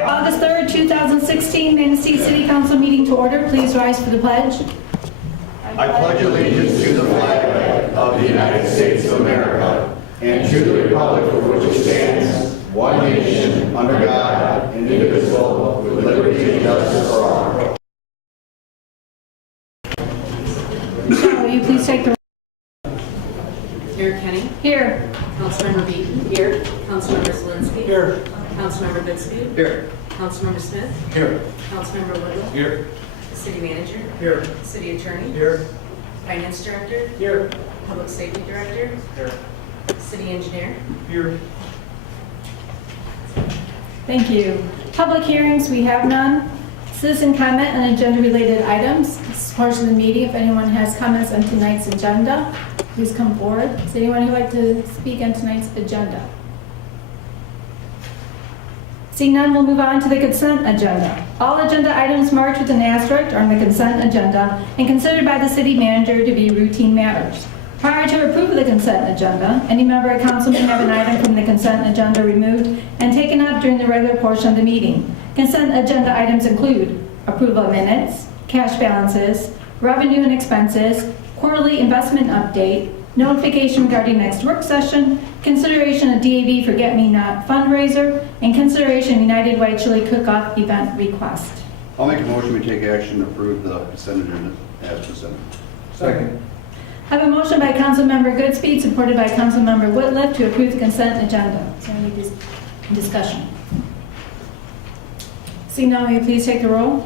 the August 3rd, 2016 Manistee City Council meeting to order. Please rise for the pledge. I pledge allegiance to the flag of the United States of America and to the republic for which it stands, one nation, under God, indivisible, with liberty and justice for all. Michelle, will you please take the Mayor Kenny. Here. Councilmember Beaton. Here. Councilmember Zelinski. Here. Councilmember Goodspeed. Here. Councilmember Smith. Here. Councilmember Whittle. Here. City Manager. Here. City Attorney. Here. Finance Director. Here. Public Safety Director. Here. City Engineer. Here. Thank you. Public hearings, we have none. Citizen comment on agenda-related items. This is portion of the meeting. If anyone has comments on tonight's agenda, please come forward. Is there anyone who would like to speak on tonight's agenda? Seeing none, we'll move on to the consent agenda. All agenda items marked with an asterisk are on the consent agenda and considered by the city manager to be routine matters. Prior to approval of the consent agenda, any member of council may have an item from the consent agenda removed and taken up during the regular portion of the meeting. Consent agenda items include approval of minutes, cash balances, revenue and expenses, quarterly investment update, notification regarding next work session, consideration of DAV for Get Me Not fundraiser, and consideration of United Way Chili Cook-Off event request. I'll make a motion we take action to approve the consent agenda as presented. Second. I have a motion by Councilmember Goodspeed, supported by Councilmember Whitliff, to approve the consent agenda. Is there any discussion? Seeing none, will you please take the roll?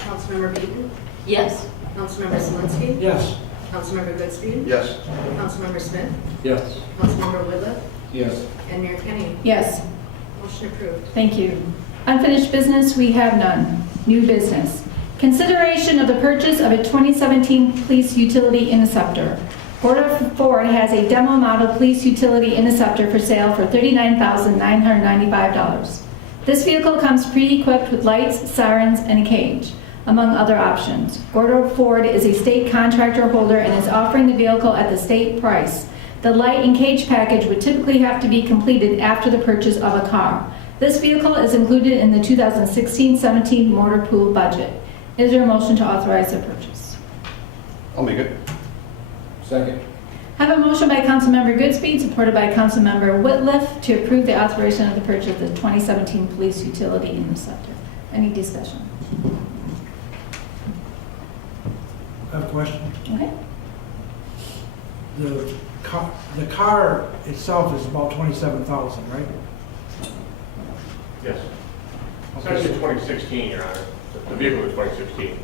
Councilmember Beaton. Yes. Councilmember Zelinski. Yes. Councilmember Goodspeed. Yes. Councilmember Smith. Yes. Councilmember Whittle. Yes. And Mayor Kenny. Yes. Motion approved. Thank you. Unfinished business, we have none. New business. Consideration of the purchase of a 2017 police utility interceptor. Border Ford has a demo model police utility interceptor for sale for $39,995. This vehicle comes pre-equipped with lights, sirens, and a cage, among other options. Gordo Ford is a state contractor holder and is offering the vehicle at the state price. The light and cage package would typically have to be completed after the purchase of a car. This vehicle is included in the 2016-17 motor pool budget. Is there a motion to authorize the purchase? I'll make it. Second. I have a motion by Councilmember Goodspeed, supported by Councilmember Whitliff, to approve the authorization of the purchase of the 2017 police utility interceptor. Any discussion? I have a question. Okay. The car itself is about 27,000, right? Yes. It's Okay. actually 2016, Your Honor. The vehicle is 2016,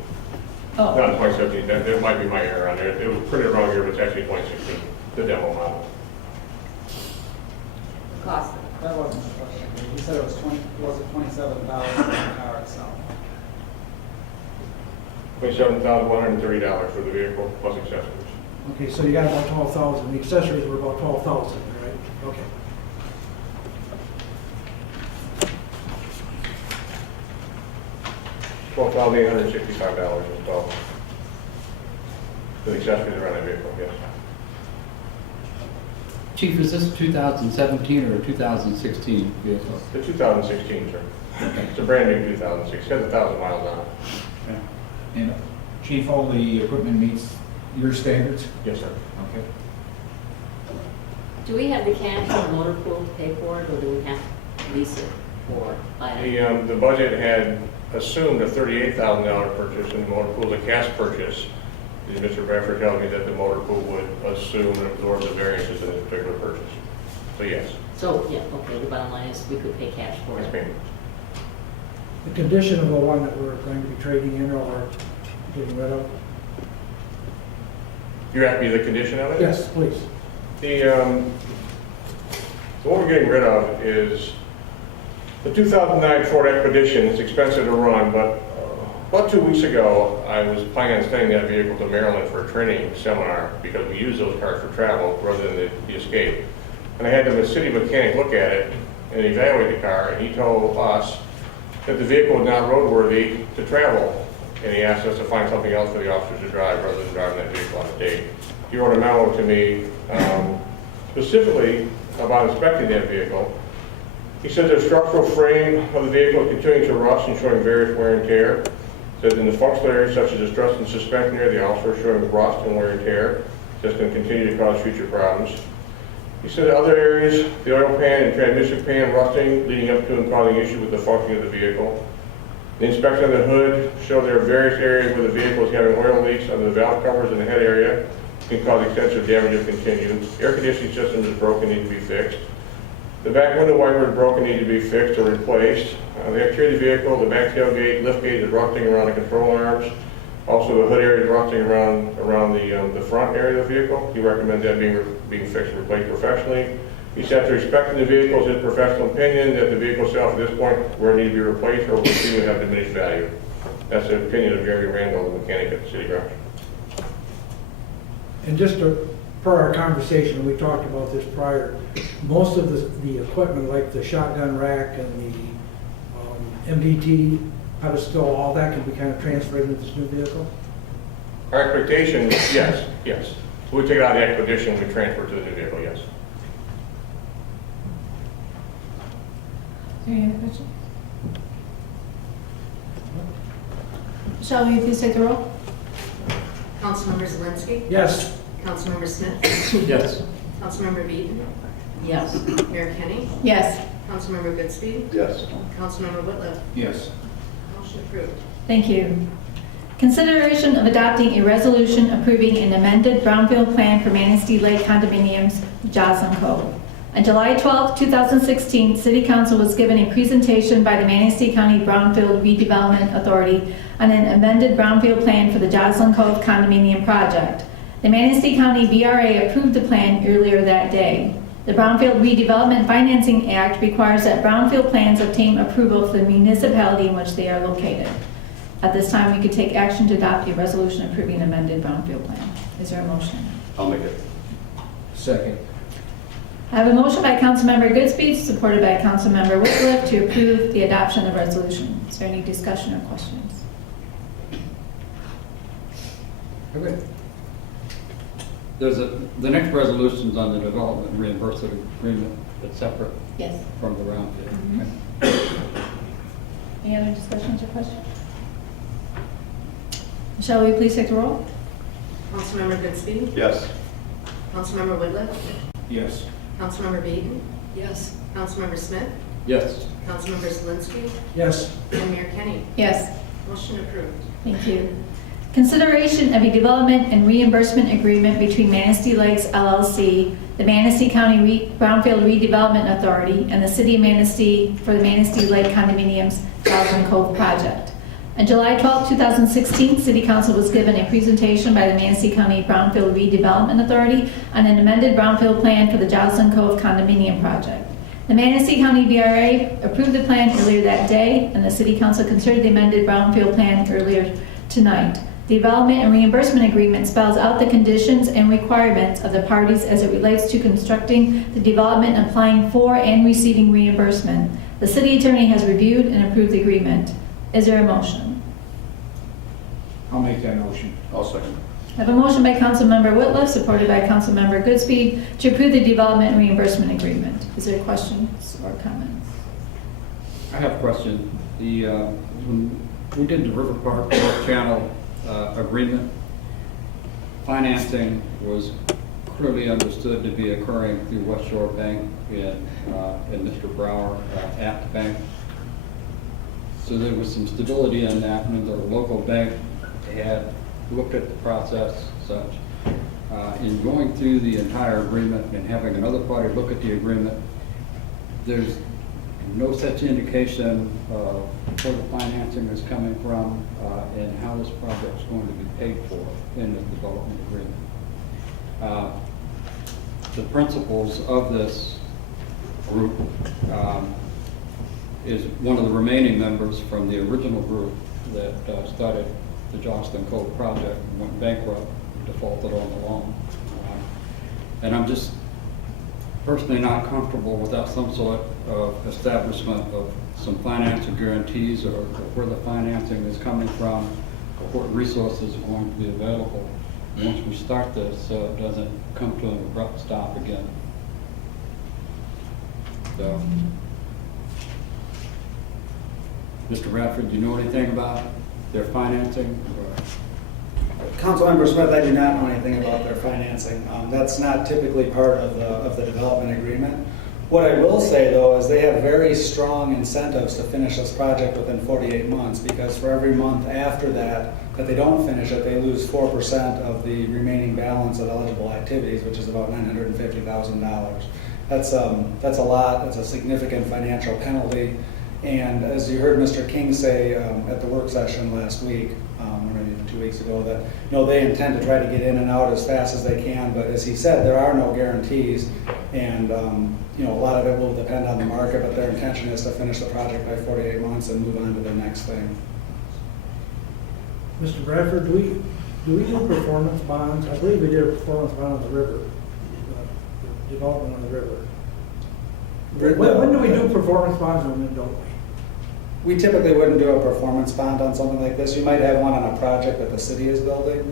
Oh, not 2017. That might be my error on there. It was printed wrong here, but it's actually 2016, the demo model. Cost. That wasn't the question. You said it was 27,000 for the car itself. $27,130 for the vehicle plus accessories. Okay, so you got about 12,000. The accessories were about 12,000, right? Okay. $12,865 installed. The accessories around that vehicle, yes. Chief, is this 2017 or a 2016 vehicle? The 2016, sir. It's a brand new 2006. It has 1,000 miles on it. And Chief, all the equipment meets your standards? Yes, sir. Okay. Do we have the cash in the motor pool to pay for it, or do we have to lease it or buy it? The budget had assumed a $38,000 purchase, and the motor pool is a cash purchase. Mr. Bradford tells me that the motor pool would assume and absorb the variances in this particular purchase. So yes, So, yeah, okay, the bottom line is we could pay cash for yes, it. ma'am. The condition of the one that we're going to be trading in or getting rid of? You're asking me the condition of it? Yes, please. So what we're getting rid of is the 2009 Ford Expedition. It's expensive to run, but about 2 weeks ago, I was planning on sending that vehicle to Maryland for a training seminar because we use those cars for travel rather than the Escape. And I had the city mechanic look at it and evaluate the car, and he told us that the vehicle was not roadworthy to travel. And he asked us to find something else for the officers to drive rather than driving that vehicle on a date. He wrote a memo to me specifically about inspecting that vehicle He said the structural frame of the vehicle is continuing to rust and showing various wear and tear. Said in the functional areas such as the strut and suspension area, they also are showing rust and wear and tear. That's going to continue to cause future problems. He said in other areas, the oil pan and transmission pan rusting, leading up to and causing issue with the functioning of the vehicle. The inspection of the hood showed there are various areas where the vehicle is having oil leaks under the valve covers in the head area. Can cause extensive damage if continued. Air conditioning system is broken, need to be fixed. The back window wiper is broken, need to be fixed or replaced. The exterior of the vehicle, the back tailgate, liftgate is rusting around the control arms. Also, the hood area is rusting around the front area of the vehicle. He recommends that being fixed and replaced professionally. He said after inspecting the vehicle, it's his professional opinion that the vehicle itself at this point will need to be replaced or will continue to have diminished value. That's the opinion of Jeremy Randall, the mechanic at the City Garage. And just per our conversation, we talked about this prior, most of the equipment, like the shotgun rack and the MDT pedestal, all that can be kind of transferred into this new vehicle? Our expectation, yes. We take it out of the expedition, we transfer it to the new vehicle, yes. Is there any other questions? Michelle, will you please take the roll? Councilmember Zelinski? Yes. Councilmember Smith? Yes. Councilmember Beaton? Yes. Mayor Kenny? Yes. Councilmember Goodspeed? Yes. Councilmember Whitliff? Yes. Motion approved. Thank you. Consideration of adopting a resolution approving an amended brownfield plan for Manistee Lake condominiums, Joslyn Cove. On July 12, 2016, City Council was given a presentation by the Manistee County Brownfield Redevelopment Authority on an amended brownfield plan for the Joslyn Cove condominium project. The Manistee County VRA approved the plan earlier that day. The Brownfield Redevelopment Financing Act requires that brownfield plans obtain approval for the municipality in which they are located. At this time, we could take action to adopt a resolution approving an amended brownfield plan. Is there a motion? I'll make it. Second. I have a motion by Councilmember Goodspeed, supported by Councilmember Whitliff, to approve the adoption of the resolution. Is there any discussion or questions? Okay. The next resolution's on the development reimbursement agreement that's separate Yes. from the roundtable. Any other discussions or questions? Michelle, will you please take the roll? Councilmember Goodspeed? Yes. Councilmember Whitliff? Yes. Councilmember Beaton? Yes. Councilmember Smith? Yes. Councilmember Zelinski? Yes. And Mayor Kenny? Yes. Motion approved. Thank you. Consideration of a development and reimbursement agreement between Manistee Lakes LLC, the Manistee County Brownfield Redevelopment Authority, and the City of Manistee for the Manistee Lake Condominiums Joslyn Cove project. On July 12, 2016, City Council was given a presentation by the Manistee County Brownfield Redevelopment Authority on an amended brownfield plan for the Joslyn Cove condominium project. The Manistee County VRA approved the plan earlier that day, and the City Council considered the amended brownfield plan earlier tonight. The development and reimbursement agreement spells out the conditions and requirements of the parties as it relates to constructing the development and applying for and receiving reimbursement. The city attorney has reviewed and approved the agreement. Is there a motion? I'll make that motion. I'll second. I have a motion by Councilmember Whitliff, supported by Councilmember Goodspeed, to approve the development and reimbursement agreement. Is there questions or comments? I have a question. When we did the River Park North Channel agreement, financing was clearly understood to be occurring through West Shore Bank and Mr. Brower at the bank. So there was some stability in that, and the local bank had looked at the process, such. In going through the entire agreement and having another party look at the agreement, there's no such indication of where the financing is coming from and how this project is going to be paid for in the development agreement. The principals of this group is one of the remaining members from the original group that started the Joslyn Cove project and went bankrupt, defaulted on the loan. And I'm just personally not comfortable without some sort of establishment of some financial guarantees or where the financing is coming from, or what resources are going to be available once we start this, so it doesn't come to an abrupt stop again. So Mr. Radford, do you know anything about their financing? Councilmember Smith, I do not know anything about their financing. That's not typically part of the development agreement. What I will say, though, is they have very strong incentives to finish this project within 48 months, because for every month after that they don't finish it, they lose 4% of the remaining balance of eligible activities, which is about $950,000. That's a lot. That's a significant financial penalty. And as you heard Mr. King say at the work session last week, or maybe even 2 weeks ago, that they intend to try to get in and out as fast as they can. But as he said, there are no guarantees, and a lot of it will depend on the market. But their intention is to finish the project by 48 months and move on to the next thing. Mr. Bradford, do we do performance bonds? I believe we did a performance bond on the river, the development on the river. When do we do performance bonds and when don't we? We typically wouldn't do a performance bond on something like this. You might have one on a project that the city is building.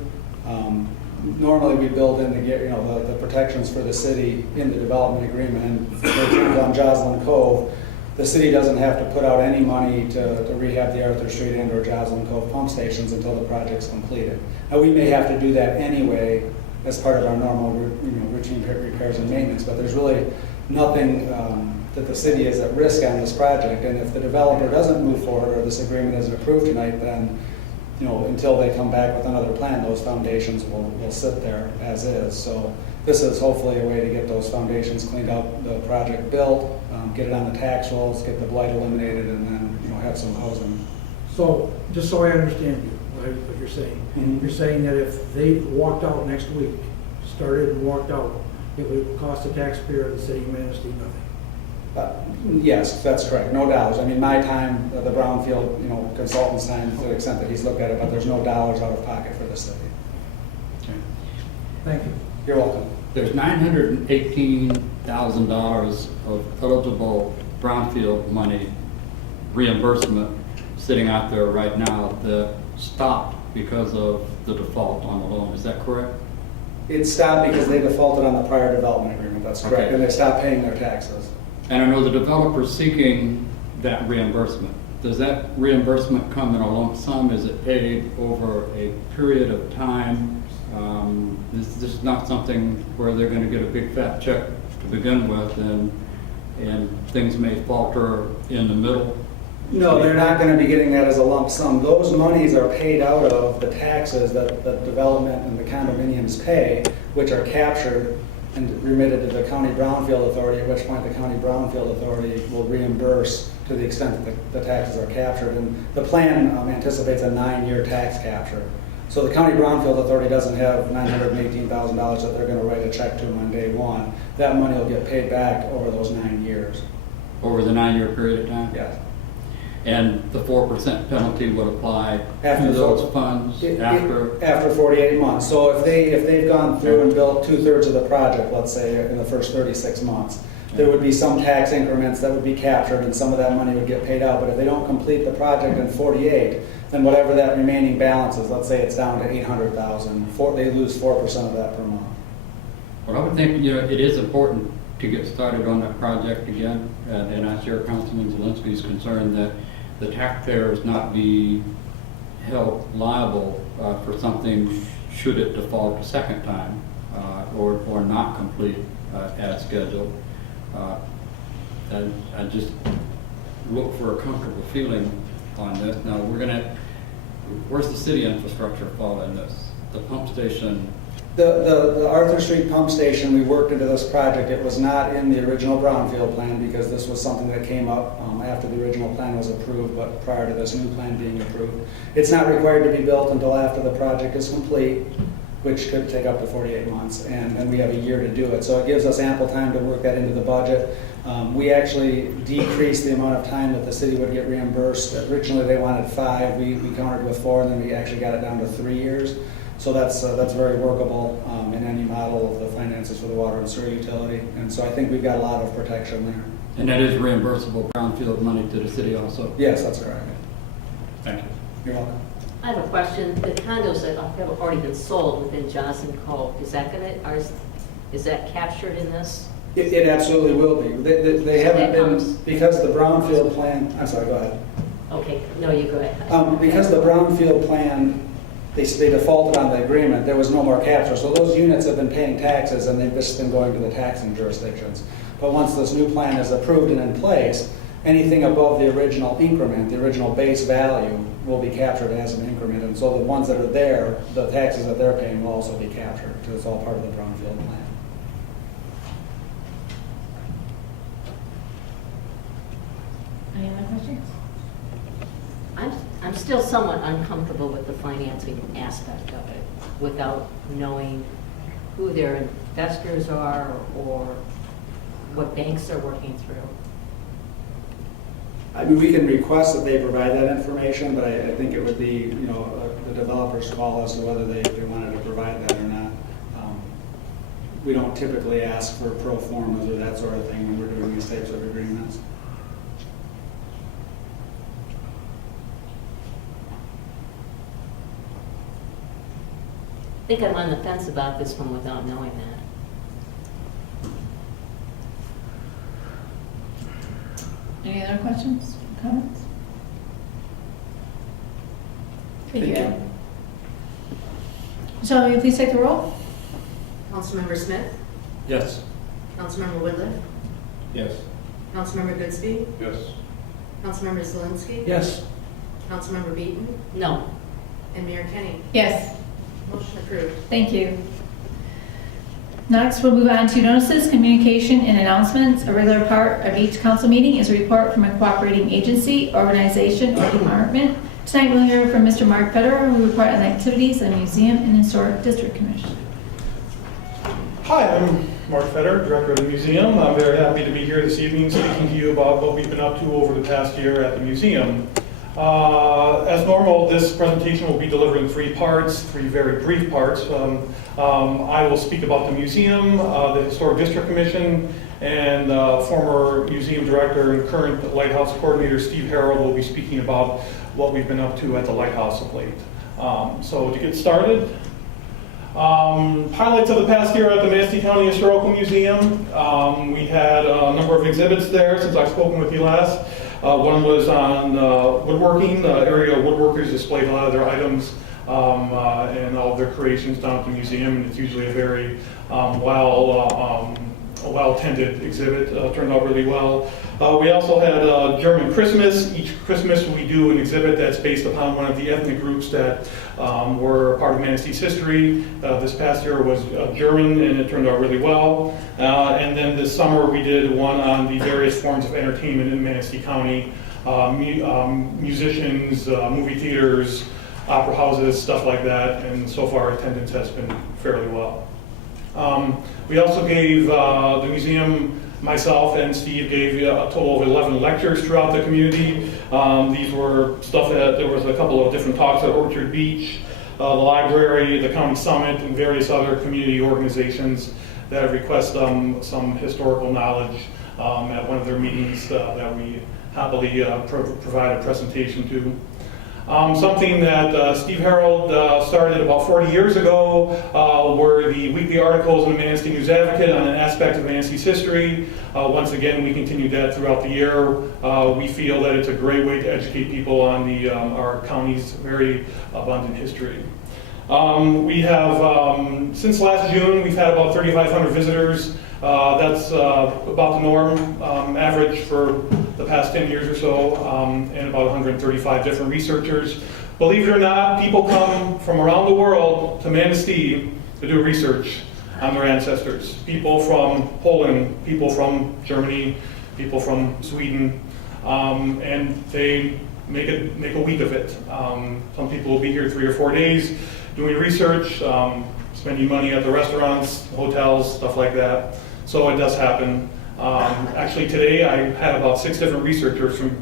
Normally, we build in the protections for the city in the development agreement. And for example, on Joslyn Cove, the city doesn't have to put out any money to rehab the Arthur Street and or Joslyn Cove pump stations until the project's completed. Now, we may have to do that anyway as part of our normal routine repairs and maintenance, but there's really nothing that the city is at risk on this project. And if the developer doesn't move forward or this agreement isn't approved tonight, then until they come back with another plan, those foundations will sit there as is. So this is hopefully a way to get those foundations cleaned up, the project built, get it on the tax rolls, get the blight eliminated, and then have some housing. So, just so I understand you, right, what you're saying, Mhm. you're saying that if they walked out next week, started and walked out, it would cost the taxpayer of the city of Manistee nothing? Yes, that's correct. No dollars. I mean, my time, the Brownfield, consultant's time, to the extent that he's looked at it, but there's no dollars out of pocket for the city. Thank you. You're welcome. There's $918,000 of eligible brownfield money reimbursement sitting out there right now that stopped because of the default on the loan. Is that correct? It stopped because they defaulted on the prior development agreement. That's correct. Okay. And they stopped paying their taxes. And I know the developer's seeking that reimbursement. Does that reimbursement come in a lump sum? Is it paid over a period of time? Is this not something where they're going to get a big fat check to begin with and things may falter in the middle? No, they're not going to be getting that as a lump sum. Those monies are paid out of the taxes that the development and the condominiums pay, which are captured and remitted to the County Brownfield Authority, at which point the County Brownfield Authority will reimburse to the extent that the taxes are captured. And the plan anticipates a 9-year tax capture. So the County Brownfield Authority doesn't have $918,000 that they're going to write a check to them on day one. That money will get paid back over those 9 years. Over the 9-year period of time? Yes. And the 4% penalty would apply After to those the- funds after? After 48 months. So if they've gone through and built 2/3 of the project, let's say, in the first 36 months, there would be some tax increments that would be captured and some of that money would get paid out. But if they don't complete the project in 48, then whatever that remaining balance is, let's say it's down to 800,000, they lose 4% of that per month. Well, I would think, it is important to get started on that project again, and I share Councilman Zelinski's concern that the taxpayers not be held liable for something should it default a second time or not complete as scheduled. I just look for a comfortable feeling on this. Now, where's the city infrastructure fall in this? The pump station? The Arthur Street pump station, we worked into this project. It was not in the original Brownfield plan because this was something that came up after the original plan was approved, but prior to this new plan being approved. It's not required to be built until after the project is complete, which could take up to 48 months, and then we have a year to do it. So it gives us ample time to work that into the budget. We actually decreased the amount of time that the city would get reimbursed. Originally, they wanted 5. We countered with 4, and then we actually got it down to 3 years. So that's very workable in any model of the finances for the water and sewer utility. And so I think we've got a lot of protection there. And that is reimbursable brownfield money to the city also? Yes, that's correct. Thank you. You're welcome. I have a question. The condos that have already been sold within Johnson Cove, is that captured in this? It absolutely will be. They haven't That been, comes- because the Brownfield plan, I'm sorry, go ahead. Okay, no, you go ahead. Because the brownfield plan, they defaulted on the agreement, there was no more capture. So those units have been paying taxes and they've just been going to the taxing jurisdictions. But once this new plan is approved and in place, anything above the original increment, the original base value, will be captured as an increment. And so the ones that are there, the taxes that they're paying will also be captured, because it's all part of the brownfield plan. Any other questions? I'm still somewhat uncomfortable with the financing aspect of it without knowing who their investors are or what banks they're working through. I mean, we can request that they provide that information, but I think it would be, the developer's call as to whether they wanted to provide that or not. We don't typically ask for pro formas or that sort of thing when we're doing these types of agreements. I think I'm on the fence about this one without knowing that. Any other questions, comments? Thank you. Michelle, will you please take the roll? Councilmember Smith? Yes. Councilmember Whitliff? Yes. Councilmember Goodsby? Yes. Councilmember Zelinski? Yes. Councilmember Beaton? No. And Mayor Kenny? Yes. Motion approved. Thank you. Next, we'll move on to notices, communication, and announcements. A regular part of each council meeting is a report from a cooperating agency, organization, or department. Tonight, we'll hear from Mr. Mark Federer, who will report on activities of the Museum and Historic District Commission. Hi, I'm Mark Federer, Director of the Museum. I'm very happy to be here this evening speaking to you about what we've been up to over the past year at the museum. As normal, this presentation will be delivered in three parts, three very brief parts. I will speak about the museum, the Historic District Commission, and former museum director and current Lighthouse coordinator Steve Harold will be speaking about what we've been up to at the Lighthouse of late. So to get started, highlights of the past year at the Manistee County Historical Museum. We had a number of exhibits there since I've spoken with you last. One was on woodworking. Area woodworkers displayed a lot of their items and all of their creations down at the museum, and it's usually a very well-attended exhibit. Turned out really well. We also had German Christmas. Each Christmas we do an exhibit that's based upon one of the ethnic groups that were a part of Manistee's history. This past year was German, and it turned out really well. And then this summer we did one on the various forms of entertainment in Manistee County. Musicians, movie theaters, opera houses, stuff like that, and so far attendance has been fairly well. We also gave the museum, myself and Steve gave a total of 11 lectures throughout the community. These were stuff that there was a couple of different talks at Orchard Beach, the library, the county summit, and various other community organizations that have requested some historical knowledge at one of their meetings that we happily provide a presentation to. Something that Steve Harold started about 40 years ago were the weekly articles in the Manistee News Advocate on an aspect of Manistee's history. Once again, we continued that throughout the year. We feel that it's a great way to educate people on our county's very abundant history. We have, since last June, we've had about 3,500 visitors. That's about the norm average for the past 10 years or so, and about 135 different researchers. Believe it or not, people come from around the world to Manistee to do research on their ancestors. People from Poland, people from Germany, people from Sweden, and they make a week of it. Some people will be here 3 or 4 days doing research, spending money at the restaurants, hotels, stuff like that. So it does happen. Actually today I had about 6 different researchers from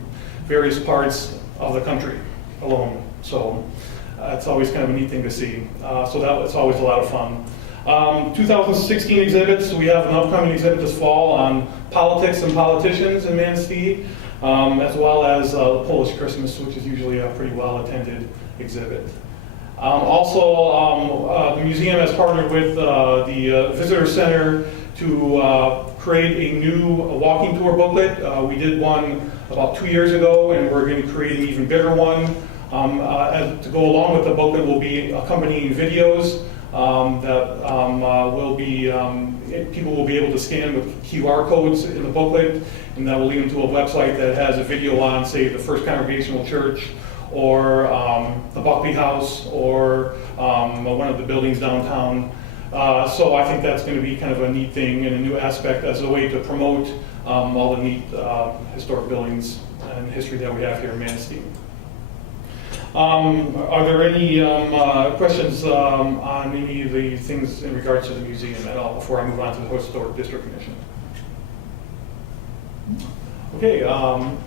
various parts of the country alone. So it's always kind of a neat thing to see. So it's always a lot of fun. 2016 exhibits, we have an upcoming exhibit this fall on politics and politicians in Manistee, as well as Polish Christmas, which is usually a pretty well attended exhibit. Also, the museum has partnered with the Visitor Center to create a new walking tour booklet. We did one about 2 years ago, and we're going to create an even bigger one. To go along with the booklet will be accompanying videos that will be, people will be able to scan with QR codes in the booklet, and that will lead them to a website that has a video on, say, the First Congregational Church, or the Buckley House, or one of the buildings downtown. So I think that's going to be kind of a neat thing and a new aspect as a way to promote all the neat historic buildings and history that we have here in Manistee. Are there any questions on any of the things in regards to the museum at all before I move on to the Historic District Commission? Okay,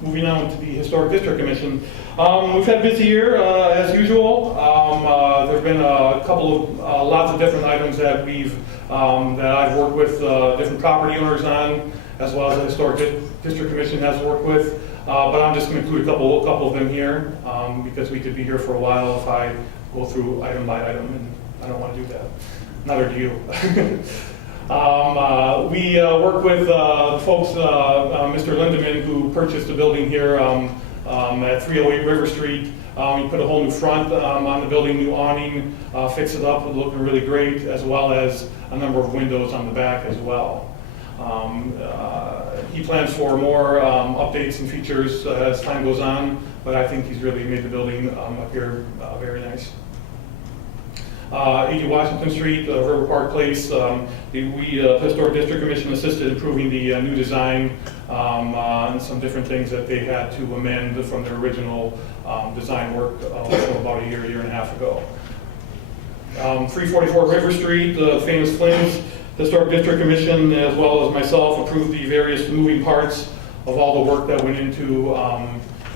moving on to the Historic District Commission. We've had a busy year as usual. There have been a couple of lots of different items that that I've worked with different property owners on, as well as the Historic District Commission has worked with. But I'm just going to include a couple of them here because we could be here for a while if I go through item by item, and I don't want to do that. Neither do you. We work with folks, Mr. Lindeman, who purchased a building here at 308 River Street. He put a whole new front on the building, new awning, fixed it up, looking really great, as well as a number of windows on the back as well. He plans for more updates and features as time goes on, but I think he's really made the building appear very nice. 80 Washington Street, River Park Place, the Historic District Commission assisted improving the new design and some different things that they had to amend from their original design work about a year and a half ago. 344 River Street, the famous Flynn's Historic District Commission, as well as myself, approved the various moving parts of all the work that went into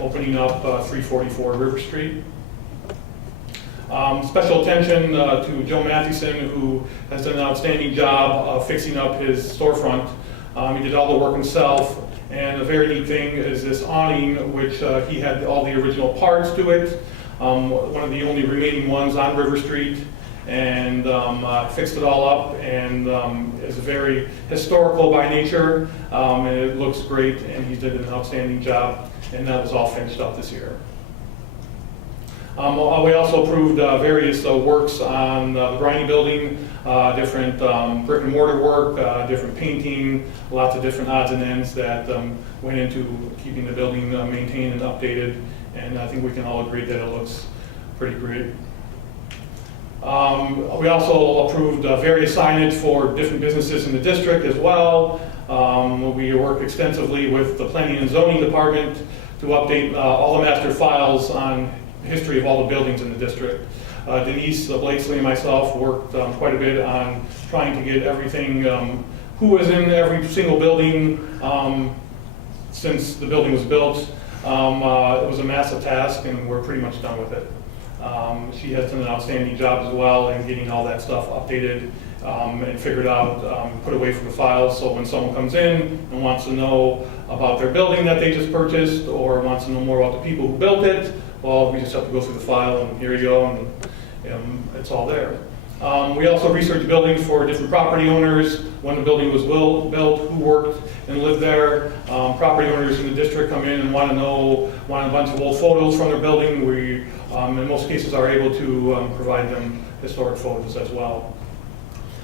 opening up 344 River Street. Special attention to Joe Mathewson, who has done an outstanding job of fixing up his storefront. He did all the work himself, and a very neat thing is this awning, which he had all the original parts to it, one of the only remaining ones on River Street, and fixed it all up, and is very historical by nature, and it looks great, and he did an outstanding job, and that was all finished up this year. We also approved various works on the Briney building, different brick and mortar work, different painting, lots of different odds and ends that went into keeping the building maintained and updated, and I think we can all agree that it looks pretty great. We also approved various signage for different businesses in the district as well. We work extensively with the Planning and Zoning Department to update all the master files on the history of all the buildings in the district. Denise Blakesley and myself worked quite a bit on trying to get everything, who was in every single building since the building was built. It was a massive task, and we're pretty much done with it. She has done an outstanding job as well in getting all that stuff updated and figured out, put away from the files, so when someone comes in and wants to know about their building that they just purchased, or wants to know more about the people who built it, well, we just have to go through the file, and here you go, and it's all there. We also researched buildings for different property owners, when the building was built, who worked and lived there. Property owners in the district come in and want a bunch of old photos from their building. We, in most cases, are able to provide them historic photos as well.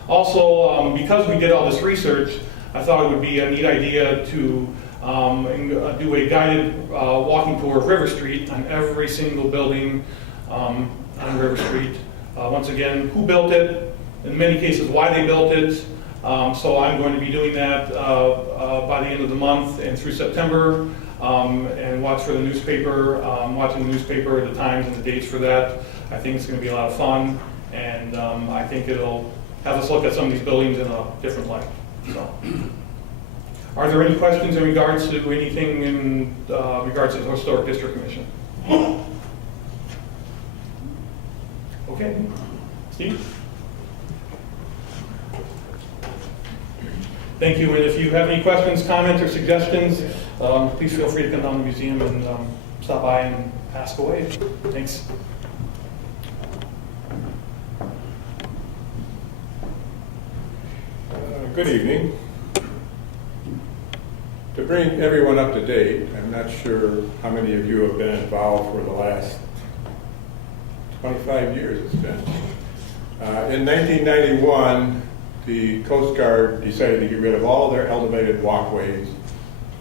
Also, because we did all this research, I thought it would be a neat idea to do a guided walking tour of River Street on every single building on River Street. Once again, who built it, in many cases why they built it. So I'm going to be doing that by the end of the month and through September, and watch for the newspaper, watching the newspaper, the times and the dates for that. I think it's going to be a lot of fun, and I think it'll have us look at some of these buildings in a different light. So, are there any questions in regards to anything in regards to the Historic District Commission? Okay, Steve? Thank you, and if you have any questions, comments, or suggestions, please feel free to come down to the museum and stop by and ask away. Thanks. Good evening. bring everyone up to date, I'm not sure how many of you have been involved for the last 25 years it's been. In 1991, the Coast Guard decided to get rid of all of their elevated walkways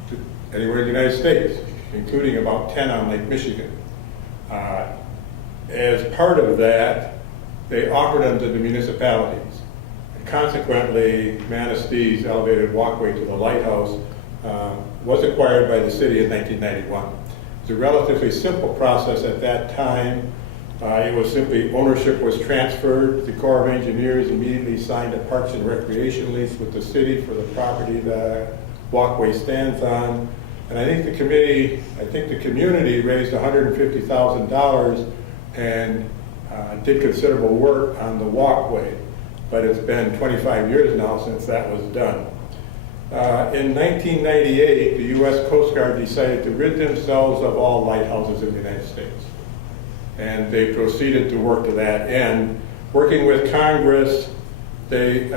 to anywhere in the United States, including about 10 on Lake Michigan. As part of that, they offered them to the municipalities. And consequently, Manastee's elevated walkway to the lighthouse was acquired by the city in 1991. It's a relatively simple process at that time. It was simply ownership was transferred. The Corps of Engineers immediately signed a Parks and Recreation lease with the city for the property the walkway stands on. And I think the community raised $150,000 and did considerable work on the walkway. But it's been 25 years now since that was done. In 1998, the U.S. Coast Guard decided to rid themselves of all lighthouses in the United States. And they proceeded to work to that end. Working with Congress, they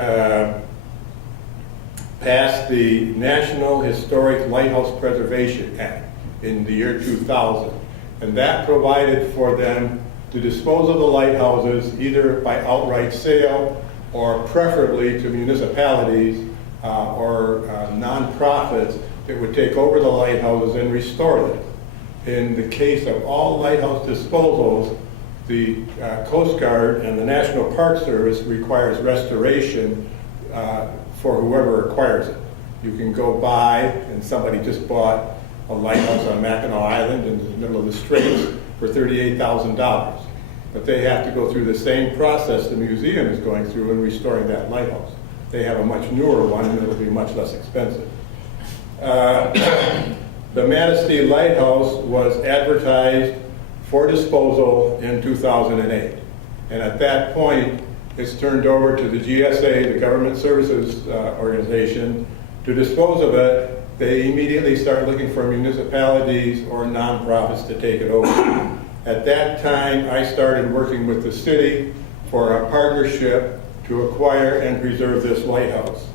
passed the National Historic Lighthouse Preservation Act in the year 2000. And that provided for them to dispose of the lighthouses either by outright sale or preferably to municipalities or nonprofits that would take over the lighthouses and restore them. In the case of all lighthouse disposals, the Coast Guard and the National Park Service requires restoration for whoever acquires it. You can go buy, and somebody just bought a lighthouse on Mackinac Island in the middle of the Straits for $38,000. But they have to go through the same process the museum is going through in restoring that lighthouse. They have a much newer one, and it'll be much less expensive. The Manistee Lighthouse was advertised for disposal in 2008. And at that point, it's turned over to the GSA, the Government Services Organization, to dispose of it. They immediately start looking for municipalities or nonprofits to take it over. At that time, I started working with the city for a partnership to acquire and preserve this lighthouse.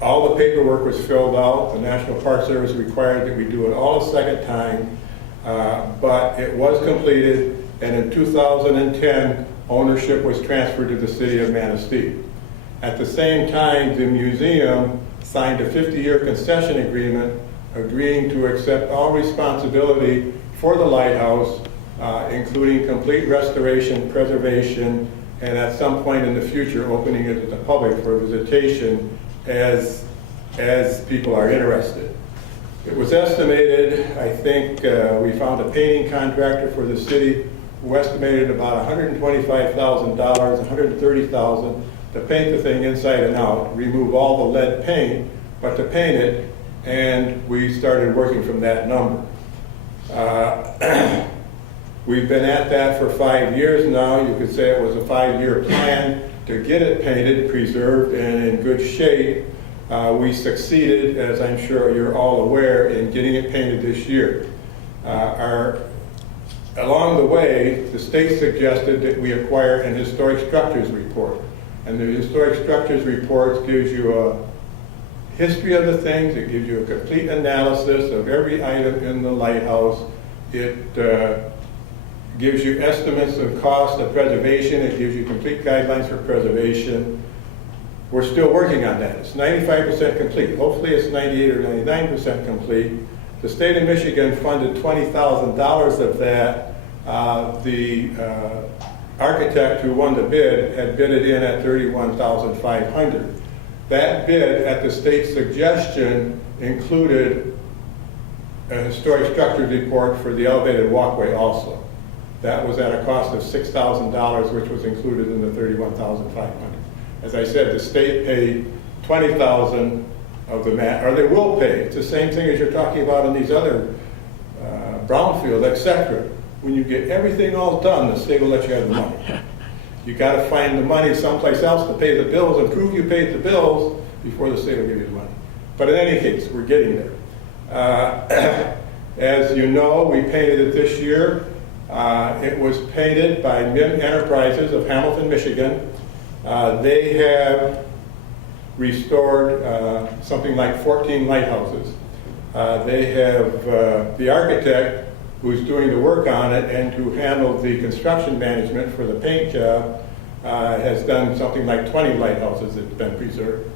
All the paperwork was filled out. The National Park Service required that we do it all a second time, but it was completed, and in 2010, ownership was transferred to the city of Manistee. At the same time, the museum signed a 50-year concession agreement agreeing to accept all responsibility for the lighthouse, including complete restoration, preservation, and at some point in the future, opening it to the public for visitation as people are interested. It was estimated, I think we found a painting contractor for the city who estimated about $125,000, $130,000 to paint the thing inside and out, remove all the lead paint, but to paint it, and we started working from that number. We've been at that for 5 years now. You could say it was a 5-year plan to get it painted, preserved, and in good shape. We succeeded, as I'm sure you're all aware, in getting it painted this year. Along the way, the state suggested that we acquire an historic structures report. And the historic structures report gives you a history of the things. It gives you a complete analysis of every item in the lighthouse. It gives you estimates of cost of preservation. It gives you complete guidelines for preservation. We're still working on that. It's 95% complete. Hopefully it's 98 or 99% complete. The state of Michigan funded $20,000 of that. The architect who won the bid had bid it in at $31,500. That bid, at the state's suggestion, included a historic structures report for the elevated walkway also. That was at a cost of $6,000, which was included in the $31,500. As I said, the state paid $20,000 of the or they will pay. It's the same thing as you're talking about in these other brownfields, etc. When you get everything all done, the state will let you have the money. You got to find the money someplace else to pay the bills and prove you paid the bills before the state will give you the money. But in any case, we're getting there. As you know, we painted it this year. It was painted by MIM Enterprises of Hamilton, Michigan. They have restored something like 14 lighthouses. They have the architect who's doing the work on it and who handled the construction management for the paint job has done something like 20 lighthouses that have been preserved.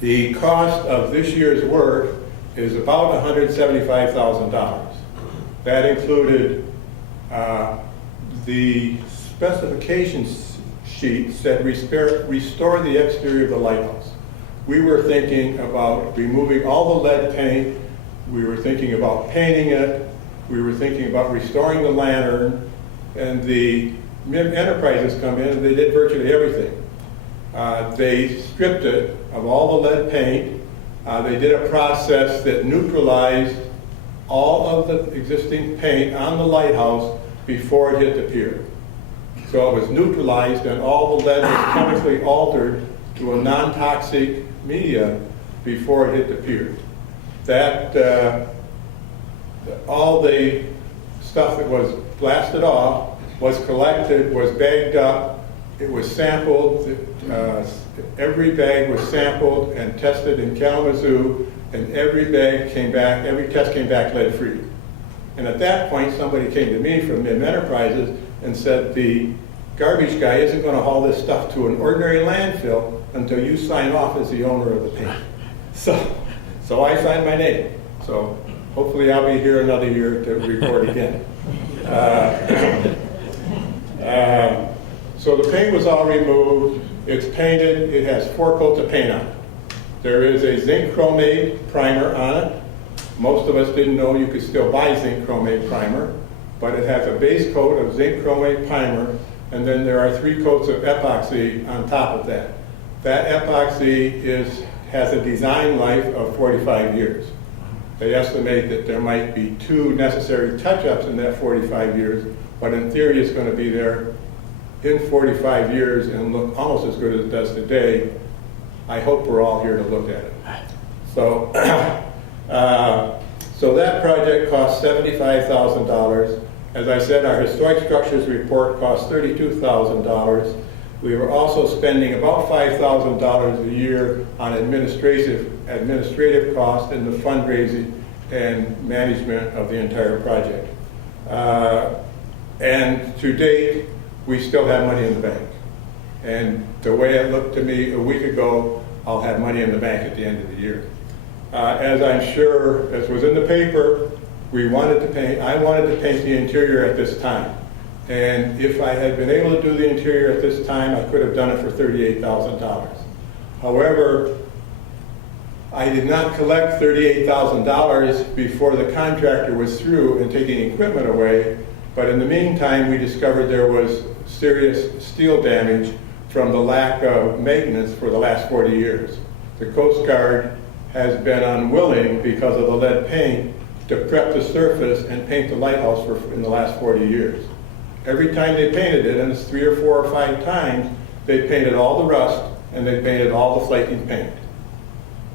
The cost of this year's work is about $175,000. That included the specifications sheet said restore the exterior of the lighthouse. We were thinking about removing all the lead paint. We were thinking about painting it. We were thinking about restoring the lantern. And the MIM Enterprises come in and they did virtually everything. They stripped it of all the lead paint. They did a process that neutralized all of the existing paint on the lighthouse before it hit the pier. So it was neutralized and all the lead was chemically altered to a non-toxic media before it hit the pier. That, all the stuff that was blasted off was collected, was bagged up, it was sampled, every bag was sampled and tested in Kalamazoo, and every bag came back, every test came back lead-free. And at that point, somebody came to me from MIM Enterprises and said, the garbage guy isn't going to haul this stuff to an ordinary landfill until you sign off as the owner of the paint. So I signed my name. So hopefully I'll be here another year to report again. So the paint was all removed. It's painted. It has 4 coats of paint on it. There is a zinc chromate primer on it. Most of us didn't know you could still buy zinc chromate primer, but it has a base coat of zinc chromate primer, and then there are 3 coats of epoxy on top of that. That epoxy has a design life of 45 years. They estimate that there might be 2 necessary touch-ups in that 45 years, but in theory it's going to be there in 45 years and look almost as good as it does today. I hope we're all here to look at it. So, so that project cost $75,000. As I said, our historic structures report cost $32,000. We were also spending about $5,000 a year on administrative costs in the fundraising and management of the entire project. And to date, we still have money in the bank. And the way it looked to me a week ago, I'll have money in the bank at the end of the year. As I'm sure, as was in the paper, I wanted to paint the interior at this time. And if I had been able to do the interior at this time, I could have done it for $38,000. However, I did not collect $38,000 before the contractor was through and taking equipment away, but in the meantime, we discovered there was serious steel damage from the lack of maintenance for the last 40 years. The Coast Guard has been unwilling, because of the lead paint, to prep the surface and paint the lighthouse in the last 40 years. Every time they painted it, and it's 3 or 4 or 5 times, they painted all the rust and they painted all the flaking paint.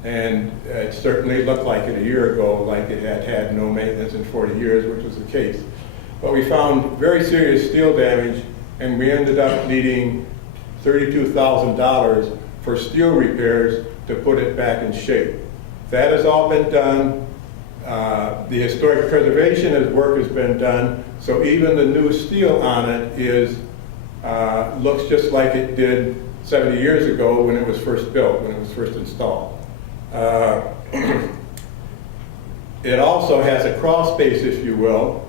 And it certainly looked like it a year ago, like it had had no maintenance in 40 years, which was the case. But we found very serious steel damage, and we ended up needing $32,000 for steel repairs to put it back in shape. That has all been done. The historic preservation work has been done, so even the new steel on it looks just like it did 70 years ago when it was first built, when it was first installed. It also has a crawl space, if you will.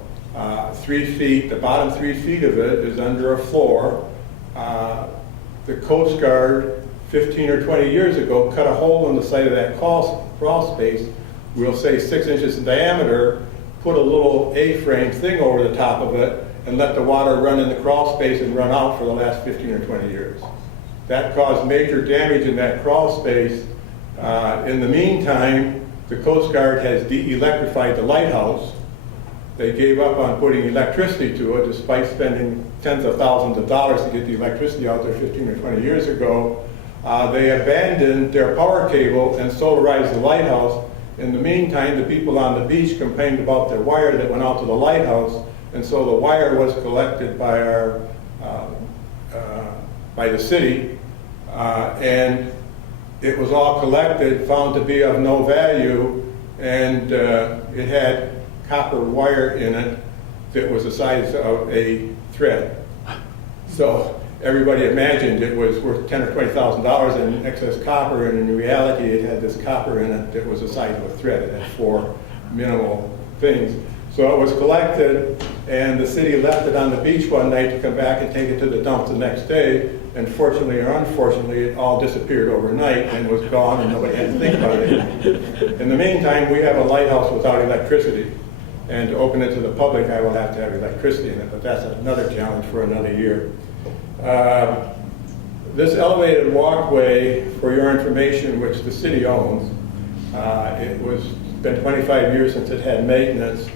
3 feet, the bottom 3 feet of it is under a floor. The Coast Guard, 15 or 20 years ago, cut a hole in the side of that crawl space, we'll say 6 inches in diameter, put a little A-frame thing over the top of it, and let the water run in the crawl space and run out for the last 15 or 20 years. That caused major damage in that crawl space. In the meantime, the Coast Guard has de-electrified the lighthouse. They gave up on putting electricity to it, despite spending tens of thousands of dollars to get the electricity out there 15 or 20 years ago. They abandoned their power cable and solarized the lighthouse. In the meantime, the people on the beach complained about their wire that went out to the lighthouse, and so the wire was collected by the city. And it was all collected, found to be of no value, and it had copper wire in it that was the size of a thread. So everybody imagined it was worth $10,000 or $20,000 in excess copper, and in reality it had this copper in it that was the size of a thread. It had 4 minimal things. So it was collected, and the city left it on the beach one night to come back and take it to the dump the next day. And fortunately or unfortunately, it all disappeared overnight and was gone, and nobody had to think about it. In the meantime, we have a lighthouse without electricity. And to open it to the public, I will have to have electricity in it, but that's another challenge for another year. This elevated walkway, for your information, which the city owns, it's been 25 years since it had maintenance.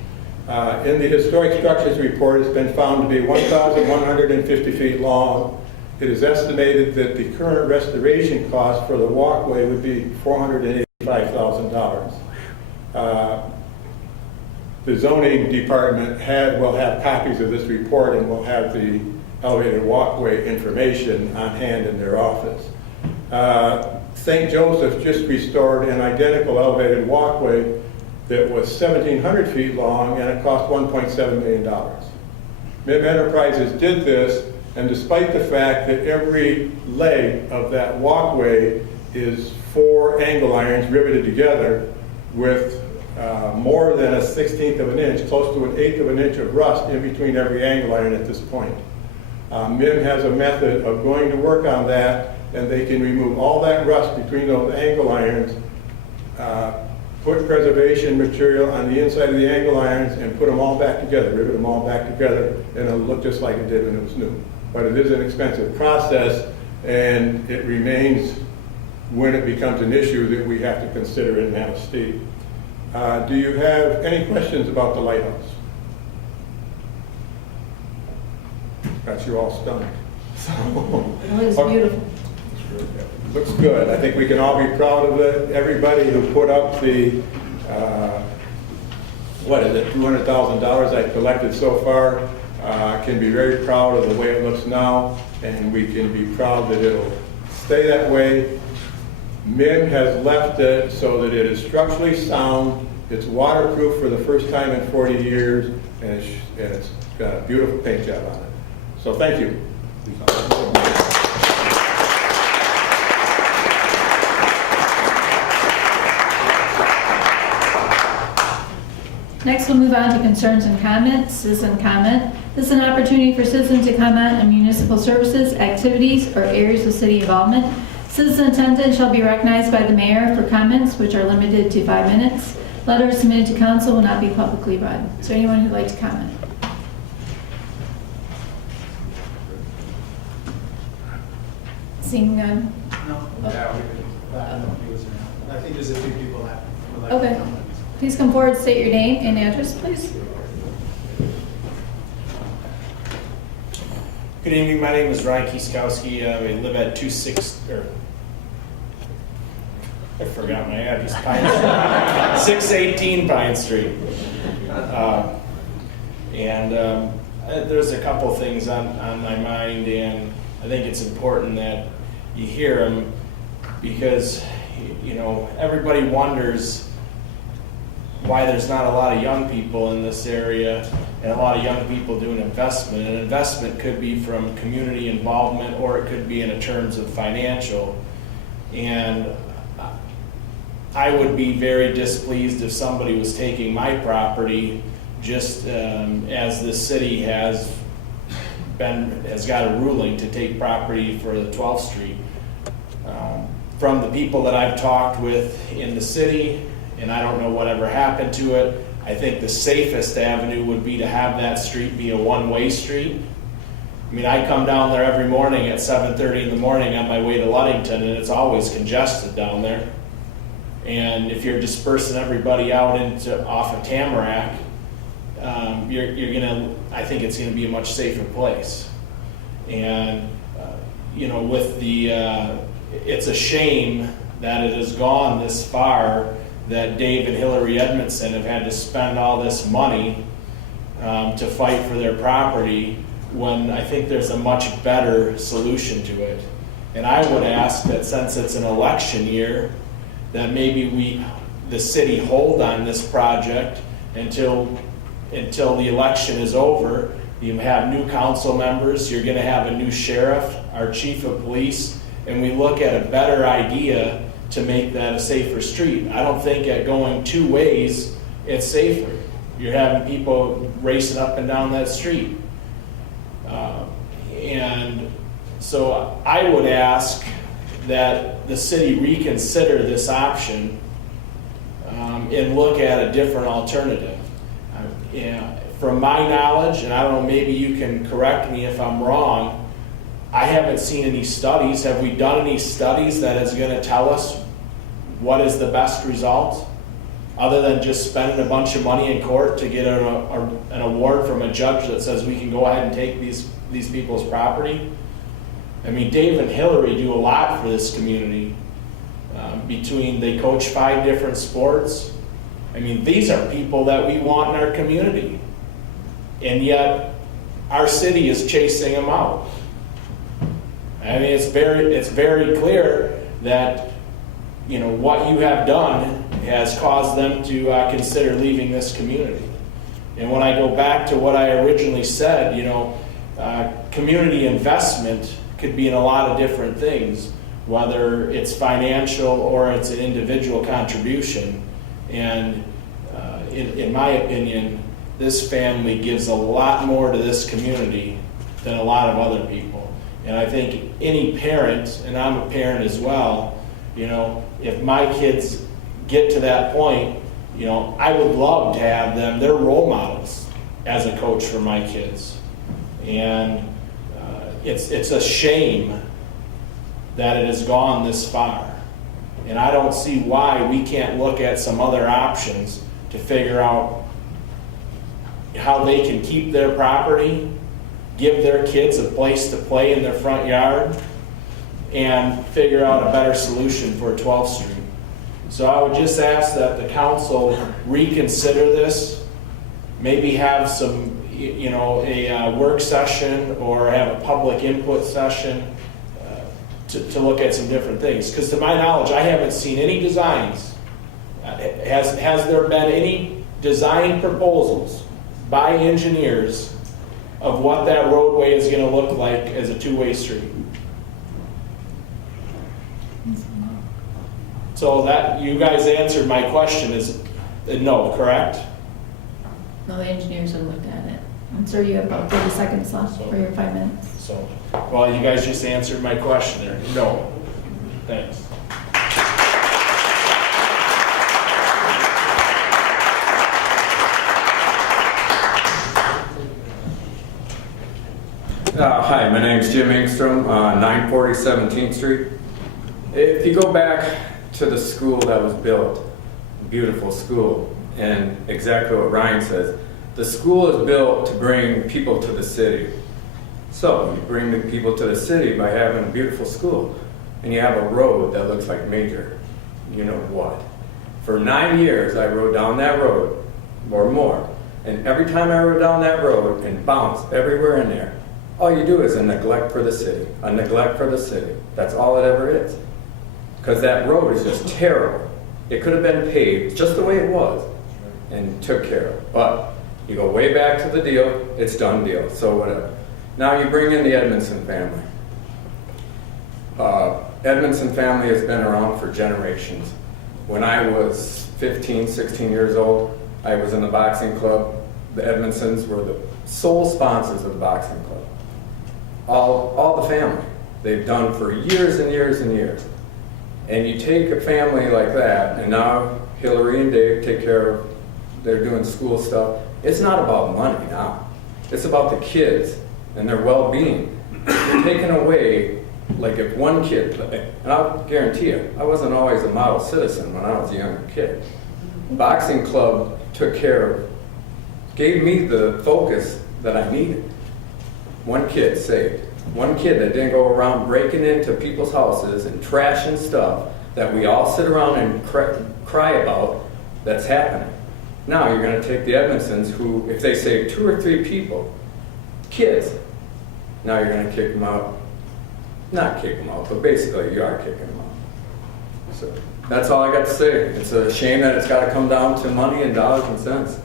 In the historic structures report, it's been found to be 1,150 feet long. It is estimated that the current restoration cost for the walkway would be $485,000. The zoning department will have copies of this report and will have the elevated walkway information on hand in their office. St. Joseph just restored an identical elevated walkway that was 1,700 feet long, and it cost $1.7 million. MIM Enterprises did this, and despite the fact that every leg of that walkway is 4 angle irons riveted together with more than a 1/16 of an inch, close to an 1/8 of an inch of rust in between every angle iron at this point. MIM has a method of going to work on that, and they can remove all that rust between those angle irons, put preservation material on the inside of the angle irons, and put them all back together, rivet them all back together, and it'll look just like it did when it was new. But it is an expensive process, and it remains, when it becomes an issue, that we have to consider in Manistee. Do you have any questions about the lighthouse? Got you all stunned. It was beautiful. Looks good. I think we can all be proud of it. Everybody who put up the, $200,000 I've collected so far can be very proud of the way it looks now, and we can be proud that it'll stay that way. MIM has left it so that it is structurally sound, it's waterproof for the first time in 40 years, and it's got a beautiful paint job on it. So thank you. Next, we'll move on to concerns and comments. Citizen comment. This is an opportunity for citizens to comment on municipal services, activities, or areas of city involvement. Citizen attendance shall be recognized by the mayor for comments, which are limited to 5 minutes. Letters submitted to council will not be publicly read. Is there anyone who'd like to comment? Seeing none? No, yeah, I don't know if he was around. I think there's a few people that would like to Okay. comment. Please come forward, state your name and address, please. Good evening, my name is Ryan Kieskowski. I live at I forgot my address, Pine Street. 618 Pine Street. There's a couple things on my mind, and I think it's important that you hear them because, you know, everybody wonders why there's not a lot of young people in this area and a lot of young people doing investment. An investment could be from community involvement, or it could be in terms of financial. And I would be very displeased if somebody was taking my property just as the city has got a ruling to take property for the 12th Street. From the people that I've talked with in the city, and I don't know whatever happened to it, I think the safest avenue would be to have that street be a one-way street. I mean, I come down there every morning at 7:30 in the morning on my way to Ludington, and it's always congested down there. And if you're dispersing everybody out off of Tamarack, I think it's gonna be a much safer place. And with it's a shame that it has gone this far, that Dave and Hillary Edmondson have had to spend all this money to fight for their property, when I think there's a much better solution to it. And I would ask that since it's an election year, that maybe the city hold on this project until the election is over. You have new council members, you're gonna have a new sheriff, our chief of police, and we look at a better idea to make that a safer street. I don't think at going two ways, it's safer. You're having people racing up and down that street. And so I would ask that the city reconsider this option and look at a different alternative. From my knowledge, and I don't know, maybe you can correct me if I'm wrong, I haven't seen any studies. Have we done any studies that is going to tell us what is the best result? Other than just spending a bunch of money in court to get an award from a judge that says we can go ahead and take these people's property? I mean, Dave and Hillary do a lot for this community. They coach 5 different sports. I mean, these are people that we want in our community. And yet, our city is chasing them out. I mean, it's very clear that, you know, what you have done has caused them to consider leaving this community. And when I go back to what I originally said, you know, community investment could be in a lot of different things, whether it's financial or it's an individual contribution. And in my opinion, this family gives a lot more to this community than a lot of other people. And I think any parent, and I'm a parent as well, you know, if my kids get to that point, you know, I would love to have them, they're role models as a coach for my kids. And it's a shame that it has gone this far. And I don't see why we can't look at some other options to figure out how they can keep their property, give their kids a place to play in their front yard, and figure out a better solution for 12th Street. So I would just ask that the council reconsider this, maybe have some, you know, a work session or have a public input session to look at some different things. Because to my knowledge, I haven't seen any designs. Has there been any design proposals by engineers of what that roadway is going to look like as a two-way street? So that, you guys answered my question is no, correct? No, the engineers have looked at it. I'm sure you have about 30 seconds left for your 5 minutes. So, well, you guys just answered my question there. No. Thanks. Hi, my name's Jim Engstrom, 940 17th Street. If you go back to the school that was built, beautiful school, and exactly what Ryan says, the school is built to bring people to the city. So you bring the people to the city by having a beautiful school, and you have a road that looks like Major, you know what. For 9 years, I rode down that road, or more, and every time I rode down that road and bounced everywhere in there, all you do is a neglect for the city, a neglect for the city. That's all it ever is. Because that road is just terrible. It could have been paved just the way it was and took care of. But you go way back to the deal, it's done deal, so whatever. Now you bring in the Edmondson family. Edmondson family has been around for generations. When I was 15, 16 years old, I was in the boxing club. The Edmondsons were the sole sponsors of the boxing club. All the family. They've done for years and years and years. And you take a family like that, and now Hillary and Dave take care of, they're doing school stuff. It's not about money now. It's about the kids and their well-being. You're taking away, like if one kid, and I'll guarantee you, I wasn't always a model citizen when I was a younger kid. Boxing club took care of, gave me the focus that I needed. One kid saved. One kid that didn't go around breaking into people's houses and trashing stuff that we all sit around and cry about that's happening. Now you're going to take the Edmondsons who, if they save 2 or 3 people, kids, now you're going to kick them out. not kick them out, but basically you are kicking them out. So that's all I got to say. It's a shame that it's got to come down to money and dollars and cents.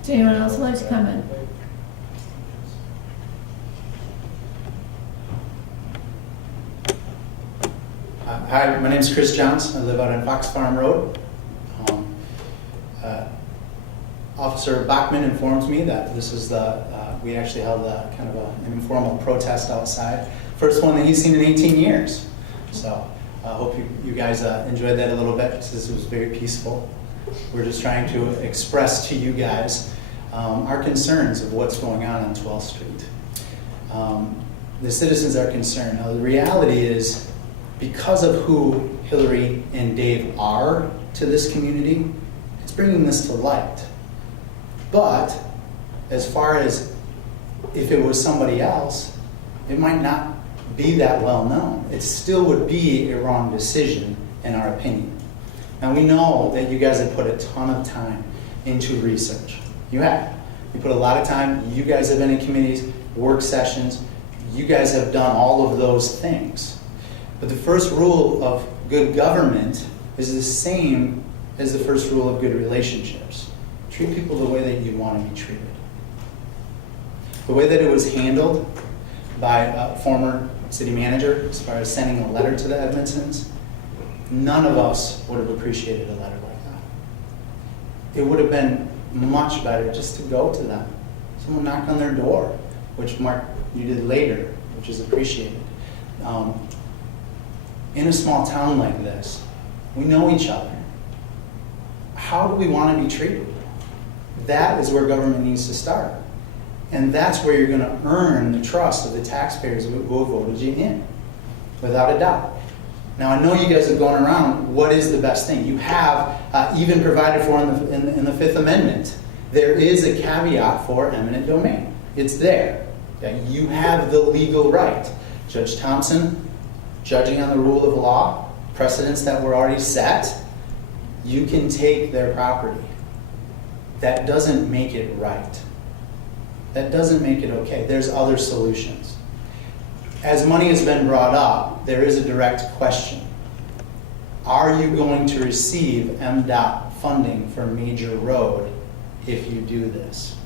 Does anyone else like to comment? Hi, my name is Chris Johns. I live out on Fox Farm Road. Officer Bachman informs me that this is we actually held kind of an informal protest outside. First one that he's seen in 18 years. So I hope you guys enjoyed that a little bit, because this was very peaceful. We're just trying to express to you guys our concerns of what's going on 12th Street. The citizens are concerned. Now, the reality is, because of who Hillary and Dave are to this community, it's bringing this to light. But as far as if it was somebody else, it might not be that well known. It still would be a wrong decision, in our opinion. Now, we know that you guys have put a ton of time into research. You have. You put a lot of time. You guys have been in committees, work sessions. You guys have done all of those things. But the first rule of good government is the same as the first rule of good relationships. Treat people the way that you want to be treated. The way that it was handled by a former city manager, as far as sending a letter to the Edmondsons, none of us would have appreciated a letter like that. It would have been much better just to go to them. Someone knock on their door, which Mark, you did later, which is appreciated. In a small town like this, we know each other. How do we want to be treated? That is where government needs to start. And that's where you're going to earn the trust of the taxpayers who have voted you in, without a doubt. Now, I know you guys have gone around, what is the best thing? You have even provided for in the Fifth Amendment, there is a caveat for eminent domain. It's there. Okay? You have the legal right. Judge Thompson, judging on the rule of law, precedents that were already set, you can take their property. That doesn't make it right. That doesn't make it okay. There's other solutions. As money has been brought up, there is a direct question. Are you going to receive MDOT funding for Major Road if you do this?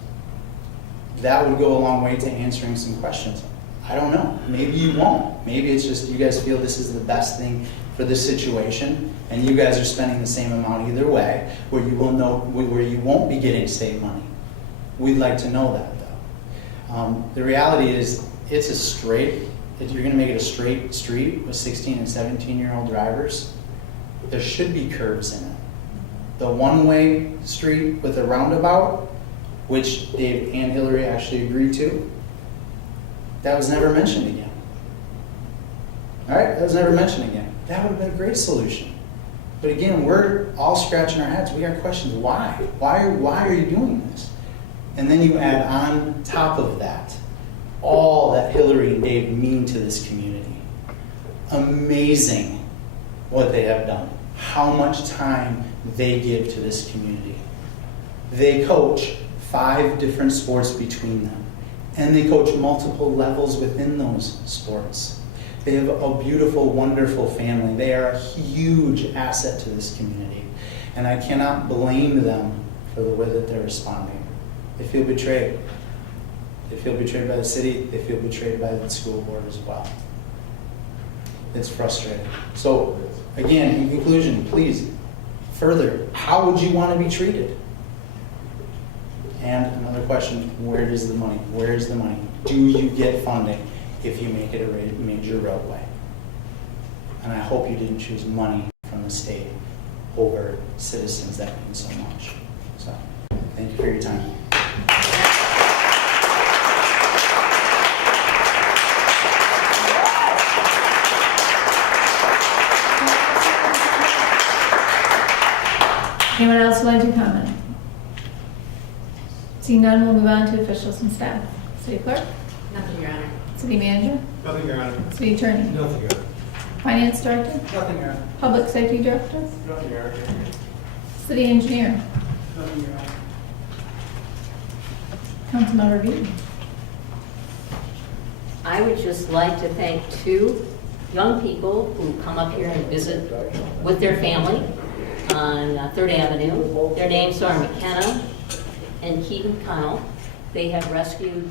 That would go a long way to answering some questions. I don't know. Maybe you won't. Maybe it's just you guys feel this is the best thing for this situation, and you guys are spending the same amount either way, where you will know where you won't be getting state money. We'd like to know that, though. The reality is, it's a straight. If you're going to make it a straight street with 16 and 17-year-old drivers, there should be curves in it. The one-way street with a roundabout, which Dave and Hillary actually agreed to, that was never mentioned again. All right, that was never mentioned again. That would have been a great solution. But again, we're all scratching our heads. We got questions. Why? Why are you doing this? And then you add on top of that all that Hillary and Dave mean to this community. Amazing what they have done. How much time they give to this community. They coach 5 different sports between them. And they coach multiple levels within those sports. They have a beautiful, wonderful family. They are a huge asset to this community. And I cannot blame them for the way that they're responding. They feel betrayed. They feel betrayed by the city. They feel betrayed by the school board as well. It's frustrating. So, again, in conclusion, please, further, how would you want to be treated? And another question, where is the money? Where is the money? Do you get funding if you make it a major roadway? And I hope you didn't choose money from the state over citizens that mean so much. So, thank you for your time. Anyone else would like to comment? Seeing none, we'll move on to officials and staff. City Clerk? Nothing, Your Honor. City Manager? Nothing, Your Honor. City Attorney? Nothing, Your Honor. Finance Director? Nothing, Your Honor. Public Safety Director? Nothing, Your Honor. City Engineer? Nothing, Your Honor. Councilmember Beaton. I would just like to thank two young people who come up here and visit with their family on 3rd Avenue. Their names are McKenna and Keaton Connell. They have rescued